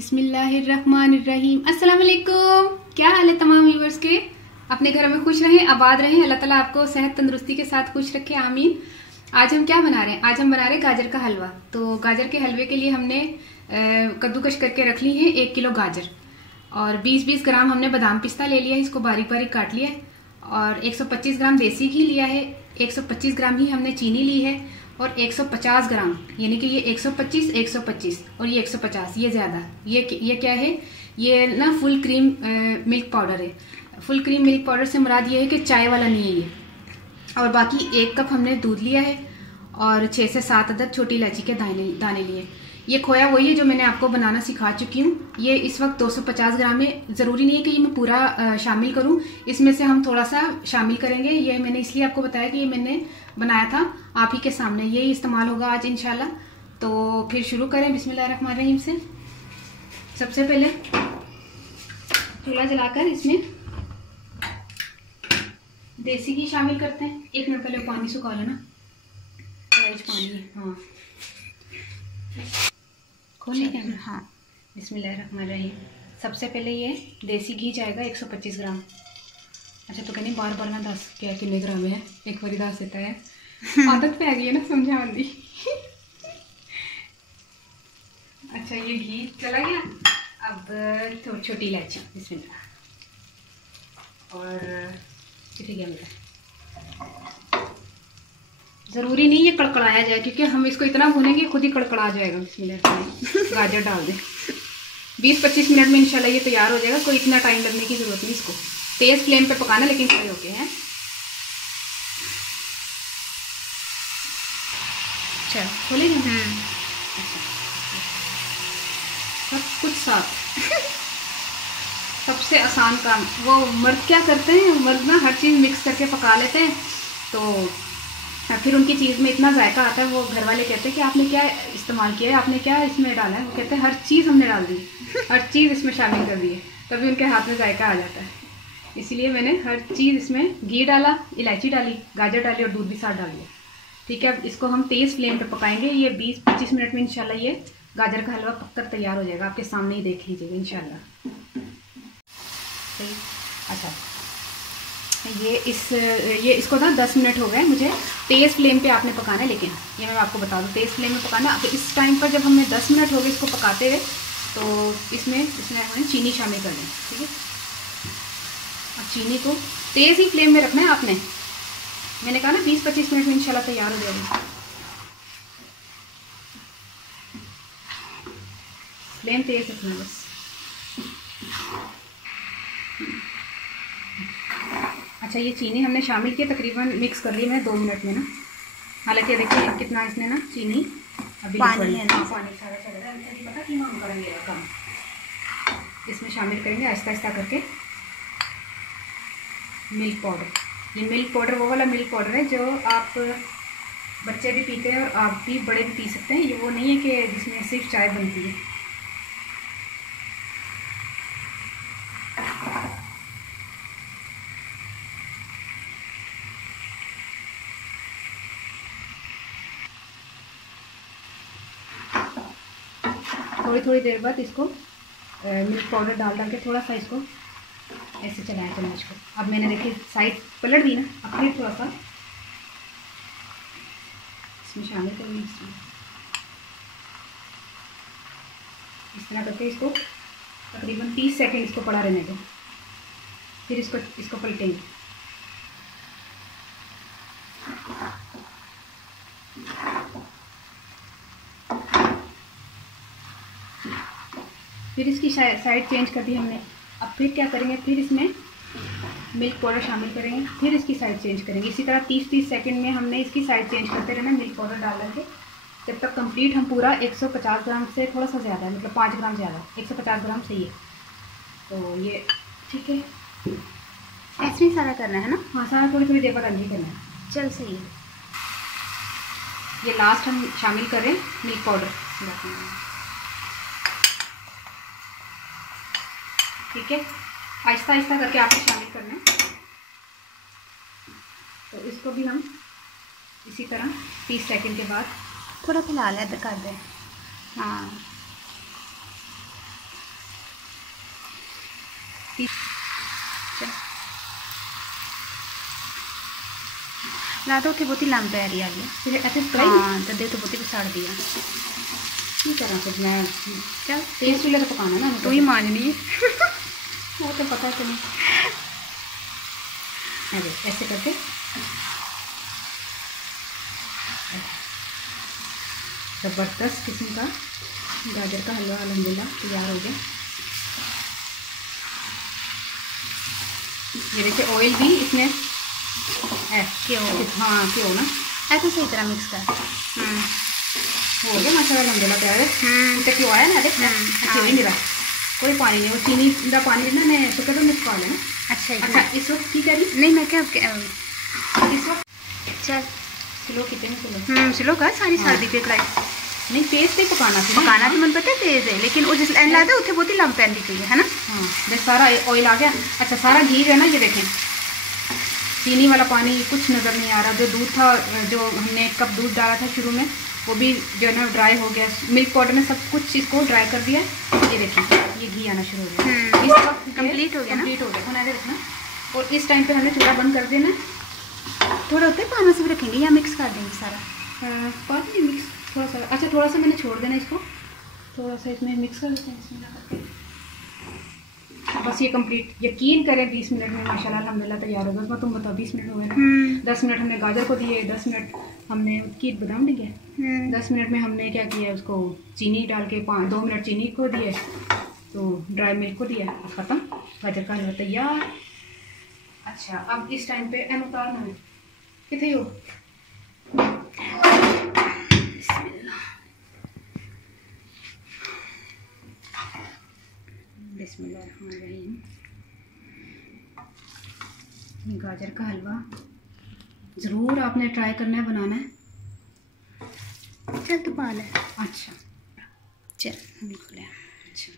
बिस्मिल्लाहिर्रहमानिर्रहीम। अस्सलाम वालेकुम। क्या हाल है तमाम व्यूवर्स के? अपने घरों में खुश रहें, आबाद रहें। अल्लाह ताला आपको सेहत तंदुरुस्ती के साथ खुश रखे, आमीन। आज हम क्या बना रहे हैं? आज हम बना रहे हैं गाजर का हलवा। तो गाजर के हलवे के लिए हमने कद्दूकश करके रख ली है 1 किलो गाजर, और 20-20 ग्राम हमने बादाम पिस्ता ले लिया है, इसको बारीक बारीक काट लिया है, और 125 ग्राम देसी घी लिया है, 125 ग्राम ही हमने चीनी ली है, और 150 ग्राम, यानी कि ये 125 125 और ये 150, ये ज़्यादा। ये क्या है? ये ना फुल क्रीम मिल्क पाउडर है। फुल क्रीम मिल्क पाउडर से मुराद ये है कि चाय वाला नहीं है ये। और बाकी 1 कप हमने दूध लिया है, और 6 से 7 अदद छोटी इलायची के दाने लिए। ये खोया वही है जो मैंने आपको बनाना सिखा चुकी हूँ। ये इस वक्त 250 ग्राम है। ज़रूरी नहीं है कि ये मैं पूरा शामिल करूँ, इसमें से हम थोड़ा सा शामिल करेंगे। ये मैंने इसलिए आपको बताया कि ये मैंने बनाया था आप ही के सामने, यही इस्तेमाल होगा आज इंशाल्लाह। तो फिर शुरू करें बिस्मिल्लाहिर्रहमानिर्रहीम से। सबसे पहले चूल्हा जलाकर इसमें देसी घी शामिल करते हैं। 1 मिनट पहले पानी सुखा लेना, पानी है। हाँ, खोलिए कैमरा। हाँ, बिस्मिल्लाहिर्रहमानिर्रहीम। सबसे पहले ये देसी घी जाएगा 125 ग्राम। अच्छा, तो कहनी बार बार ना दस क्या कितने ग्राम है, एक बार दस देता है। आदत पे आ गई है ना समझा बंदी। अच्छा, ये घी चला गया। अब छोटी इलायची बिस्मिल्लाह, और कितनी गया मेरा। ज़रूरी नहीं ये कड़कड़ाया जाए, क्योंकि हम इसको इतना भूनेंगे खुद ही कड़कड़ा जाएगा। बिस्मिल्लाह। गाजर डाल दें। 20-25 मिनट में इंशाल्लाह ये तैयार हो जाएगा। कोई इतना टाइम लगने की ज़रूरत नहीं। इसको तेज़ फ्लेम पे पकाना, लेकिन खड़े होके हैं। अच्छा, खोलेंगे। अच्छा, सब कुछ साथ। सबसे आसान काम। वो मर्द क्या करते हैं, मर्द ना हर चीज़ मिक्स करके पका लेते हैं, तो फिर उनकी चीज़ में इतना जायका आता है। वो घर वाले कहते हैं कि आपने क्या इस्तेमाल किया है, आपने क्या इसमें डाला है। वो कहते हैं हर चीज़ हमने डाल दी, हर चीज़ इसमें शामिल कर दी है, तभी उनके हाथ में जायका आ जाता है। इसलिए मैंने हर चीज़ इसमें घी डाला, इलायची डाली, गाजर डाली, और दूध भी साथ डाल दिया। ठीक है, अब इसको हम तेज़ फ्लेम पर पकाएंगे। ये 20-25 मिनट में इंशाल्लाह ये गाजर का हलवा पककर तैयार हो जाएगा। आपके सामने ही देख लीजिएगा इंशाल्लाह। सही। अच्छा, ये इसको ना 10 मिनट हो गए मुझे। तेज़ फ्लेम पे आपने पकाना है, लेकिन ये मैं आपको बता दूँ, तेज़ फ्लेम में पकाना। तो इस टाइम पर जब हमें 10 मिनट हो गए इसको पकाते हुए, तो इसमें हमें चीनी शामिल कर दें। ठीक है, अब चीनी को तेज़ ही फ्लेम में रखना है आपने। मैंने कहा ना 20-25 मिनट में इंशाल्लाह तैयार हो जाएगी। फ्लेम तेज़ रखना बस। अच्छा, ये चीनी हमने शामिल की, तकरीबन मिक्स कर ली मैंने 2 मिनट में ना। हालांकि देखिए कितना इसने ना चीनी अभी पानी है ना, पानी सारा चल रहा है। पता कि हम करेंगे कम, इसमें शामिल करेंगे आहिस्ता आहिस्ता करके मिल्क पाउडर। ये मिल्क पाउडर वो वाला मिल्क पाउडर है जो आप बच्चे भी पीते हैं और आप भी बड़े भी पी सकते हैं। ये वो नहीं है कि जिसमें सिर्फ चाय बनती है। थोड़ी थोड़ी देर बाद इसको मिल्क पाउडर डाल के थोड़ा सा इसको ऐसे चलाएं चम्मच को। अब मैंने देखिए साइड पलट दी ना, अब फिर थोड़ा सा इसमें शामिल करेंगे। इस तरह करके इसको तकरीबन 30 सेकंड इसको पड़ा रहने दो, फिर इसको पलटेंगे। फिर इसकी साइड चेंज कर दी हमने। अब फिर क्या करेंगे, फिर इसमें मिल्क पाउडर शामिल करेंगे, फिर इसकी साइड चेंज करेंगे। इसी तरह 30-30 सेकंड में हमने इसकी साइड चेंज करते रहना मिल्क पाउडर डाल करके, जब तक कंप्लीट हम पूरा 150 ग्राम से थोड़ा सा ज़्यादा है, मतलब 5 ग्राम ज़्यादा, 150 ग्राम सही है। तो ये ठीक है, ऐसे ही सारा करना है ना। हाँ, सारा थोड़ी थोड़ी देर बाद अंजी करना है। चल सही है। ये लास्ट हम शामिल करें मिल्क पाउडर। ठीक है, आहिस्ता आहिस्ता करके आपको शामिल करना है। तो इसको भी हम इसी तरह 30 सेकंड के बाद थोड़ा फिलहाल ऐड कर दें। हाँ, ला तो उत्थे बहुत ही लंब पै रही आ गया। हाँ तो दे तो बहुत ही साड़ दिया की करा फिर मैं क्या तेज चूल्हे का पकाना ना तो ही मांझनी है। वो तो पता चली। अरे ऐसे करके ज़बरदस्त किस्म का गाजर का हलवा अल्हम्दुलिल्लाह तैयार हो गया। ये देखिए ऑयल भी इसमें क्यों? हाँ क्यों ना ऐसे सही तरह मिक्स कर। हो गया माशाल्लाह अल्हम्दुलिल्लाह तैयार है। क्यों आया ना देख क्यों ही नहीं रहा, कोई पानी नहीं, वो चीनी का पानी ना मैं तो कहता मिक्स कर लेना। अच्छा इस वक्त की करी नहीं मैं क्या इस वक्त चल स्लो कितने स्लो कर सारी सर्दी पे कढ़ाई नहीं तेज से पकाना भी मन पता है तेज है, लेकिन वो जिस एंड लाते उत्थे बहुत ही लंब पैंदी पई है ना। हाँ बस सारा ऑयल आ गया। अच्छा सारा घी जो है ना ये देखें चीनी वाला पानी कुछ नज़र नहीं आ रहा। जो दूध था जो हमने 1 कप दूध डाला था शुरू में वो भी जो है ना ड्राई हो गया। मिल्क पाउडर ने सब कुछ इसको ड्राई कर दिया। ये देखिए ये घी आना शुरू हो गया। इस वक्त कंप्लीट हो गया ना, कंप्लीट हो गया होना देखना। और इस टाइम पे हमने चूल्हा बंद कर देना। थोड़ा होते पानी से भी रखेंगे या मिक्स कर देंगे सारा पानी मिक्स थोड़ा सा। अच्छा थोड़ा सा मैंने छोड़ देना इसको, थोड़ा सा इसमें मिक्स कर देते हैं इसमें। बस ये कंप्लीट यकीन करें 20 मिनट में माशाल्लाह अल्हम्दुलिल्लाह तैयार होगा। उसमें तुम बताओ 20 मिनट हुए ना। 10 मिनट हमने गाजर को दिए, 10 मिनट हमने की बादाम नहीं किया, 10 मिनट में हमने क्या किया उसको चीनी डाल के 2 मिनट चीनी को दिए, तो ड्राई मिल्क को दिया, ख़त्म गाजर का हलवा तैयार। अच्छा अब इस टाइम पे एन उतारना है कितने हो। बिस्मिल्लाहिर्रहमानिर्रहीम। गाजर का हलवा ज़रूर आपने ट्राई करना है, बनाना है। चल तो पाल है। अच्छा चल बिल्कुल। अच्छा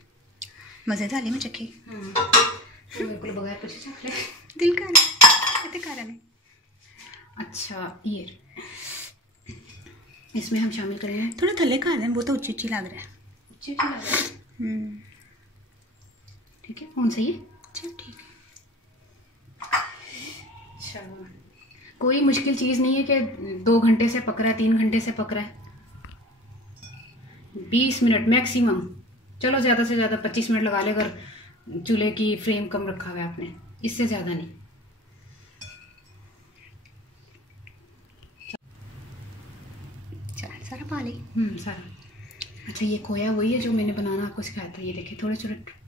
मज़ेदार में चखे मेरे को बगैर कुछ चख ले दिल का कितने कारण है। अच्छा ये इसमें हम शामिल करेंगे थोड़ा थल्ले का है, बहुत ऊँची ऊँची लग रहा है। ऊँची लग रहा है ठीक है कौन सही है। चल ठीक है। अच्छा कोई मुश्किल चीज़ नहीं है कि 2 घंटे से पक रहा है 3 घंटे से पक रहा है। 20 मिनट मैक्सिमम, चलो ज़्यादा से ज़्यादा 25 मिनट लगा ले अगर चूल्हे की फ्लेम कम रखा हुआ है आपने, इससे ज़्यादा नहीं। चल सारा पा ली सारा। अच्छा ये खोया वही है जो मैंने बनाना आपको सिखाया था। ये देखिए थोड़े छोटे।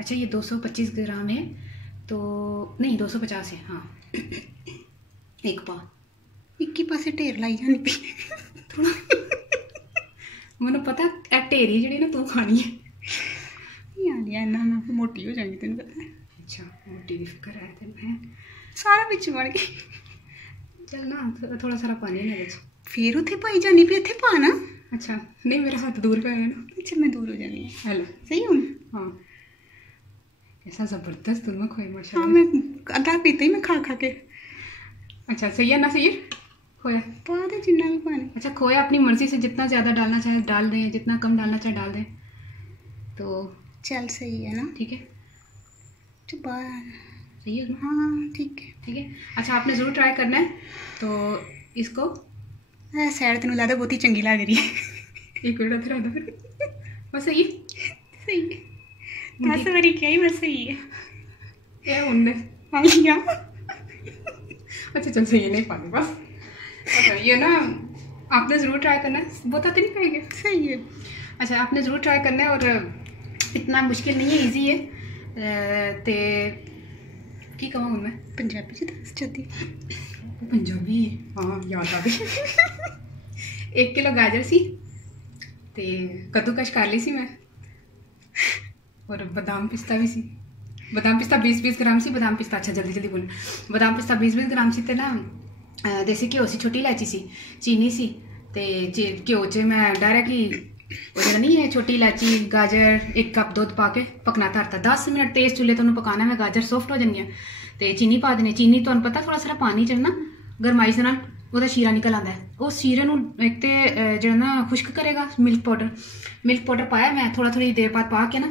अच्छा ये 225 ग्राम है तो नहीं 250 है। हाँ एक पासे ढेर लाई जानी पी थोड़ा मैंने पता है ढेरी जी ना तू खानी है यार ना मैं मोटी हो जाएगी तेन पता है। अच्छा मोटी भी फिक्र है तेन है सारा बिच बन गई। चल ना थोड़ा सारा पानी ना बिच फिर उथे पाई जानी पी इथे पा ना। अच्छा नहीं मेरा हाथ दूर पे है ना। अच्छा मैं दूर हो जानी है। हेलो सही हूँ। हाँ ऐसा ज़बरदस्त तुम खोए माशाल्लाह। हाँ मैं अदा पीते ही मैं खा खा के। अच्छा सही है ना सही है खोया पा दे जितना भी पानी। अच्छा खोया अपनी मर्जी से जितना ज़्यादा डालना चाहे डाल दें, जितना कम डालना चाहे डाल दें तो चल सही है ना। ठीक है सही है। हाँ ठीक है ठीक है। अच्छा आपने ज़रूर ट्राई करना है तो इसको सैर तेन लगता बहुत ही चंगी लग रही है। एक मिनट फिर बस सही सही है 10 बारी क्या ही बस सही है ये उनने अच्छा चल सही है नहीं पानी बस। अच्छा ये ना आपने ज़रूर ट्राई करना है, बताते नहीं पाएंगे। सही है। अच्छा आपने ज़रूर ट्राई करना है और इतना मुश्किल नहीं है, इजी है। ते की कहूँ मैं पंजाबी से दस चाहती पंजाबी हाँ याद आ गई 1 किलो गाजर सी ते कद्दूकश कर ली सी मैं और बादाम पिस्ता भी सी। बादाम पिस्ता 20-20 ग्राम सी बादाम पिस्ता। अच्छा जल्दी जल्दी बोल। बादाम पिस्ता 20-20 ग्राम सी ते ना देसी घ्यो सी, छोटी इलायची सी, चीनी सी ते घ्यो च मैं डायरेक्ट ही वो जो नहीं है छोटी इलायची गाजर 1 कप दूध पा के पकना धरता 10 मिनट तेज चूल्हे तो पकाना है। गाजर सॉफ्ट हो जानी है तो चीनी पा देनी। चीनी तो पता थोड़ा सारा पानी च ना गरमाई से ना वो शीरा निकल आता है। उस शीरे ਨੂੰ एक तो जो ना खुश्क करेगा। मिल्क पाउडर पाया मैं थोड़ी देर बाद पा के ना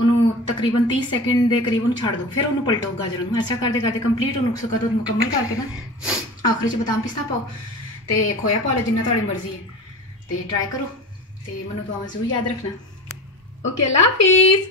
ਉਹਨੂੰ ਤਕਰੀਬਨ 30 ਸੈਕਿੰਡ ਦੇ ਕਰੀਬ ਉਹਨੂੰ ਛੱਡ ਦਿਓ, ਫਿਰ ਉਹਨੂੰ ਪਲਟੋ ਗਾਜਰ ਨੂੰ। ਐਸਾ ਕਰਦੇ ਕਰਦੇ ਕੰਪਲੀਟ ਉਹਨੂੰ ਕਦੋਂ ਮੁਕੰਮਲ ਕਰਕੇ ਨਾ ਆਖਰ 'ਚ ਬਦਾਮ ਪਿਸਤਾ ਪਾਓ ਤੇ ਖੋਇਆ ਪਾ ਲਓ ਜਿੰਨਾ ਤੁਹਾਡੀ ਮਰਜ਼ੀ ਹੈ, ਤੇ ਟਰਾਈ ਕਰੋ ਤੇ ਮੈਨੂੰ ਦੁਆਵਾਂ ਜ਼ਰੂਰ ਯਾਦ ਰੱਖਣਾ। ਓਕੇ, ਅੱਲਾ ਹਾਫਿਜ਼।